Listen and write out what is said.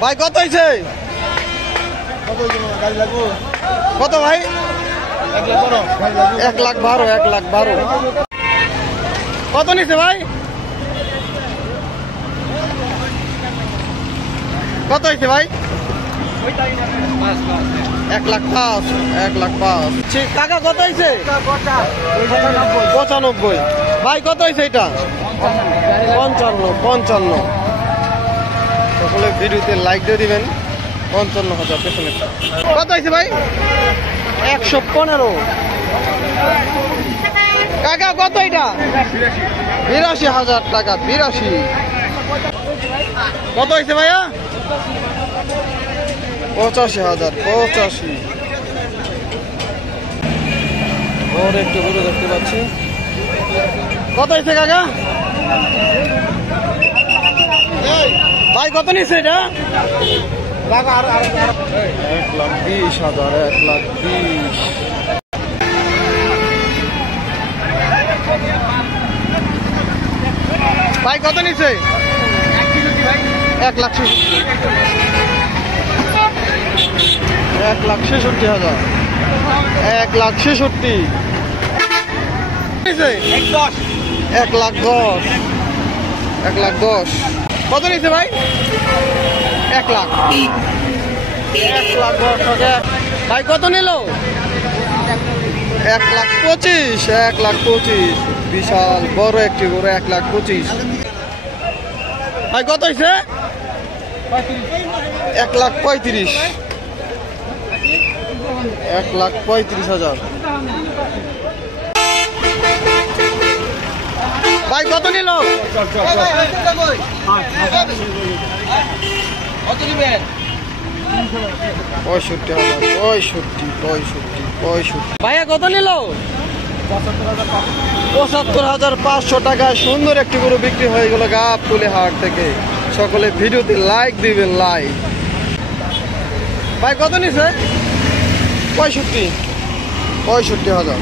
ভাই কত হয়েছে? কত ভাই? 1,12,000 1,12,000 কত নিছে ভাই? কত হয়েছে ভাই? 1,05,000 1,05,000 ঠিক। কাকা কত হয়েছে? 95। ভাই কত হয়েছে এটা? 55। সকলে ভিডিওতে লাইক দিয়ে দিবেন। 55,000 পেছনে। কত হয়েছে ভাই? 115। কাকা কত এটা? 82,000 টাকা। 82। কত হয়েছে ভাইয়া? 85,000 85। ওর একটু গরু দেখতে পাচ্ছি। কত হয়েছে কাকা? ভাই কত নিচ্ছে এটা? 1,20,000 1,20,000। ভাই কত নিচ্ছে? 1,66,000 1,66,000 1,66,000 1,10,000 1,10,000 কত নিচ্ছে ভাই? 1,00,000 1,10,000 ভাই কত নিল? 1,25,000 1,25,000 বিশাল বড় একটি গরু। 1,25,000 ভাই কত হয়েছে? 1,35,000 1,35,000 ভাই কত নিল? 65,000 ভাইয়া কত নিল? 75,500 টাকায় সুন্দর একটি গরু বিক্রি হয়ে গেল গাবতলী হাট থেকে। সকলে ভিডিওতে লাইক দিবেন। লাইক। ভাই কত নিছে? 65,000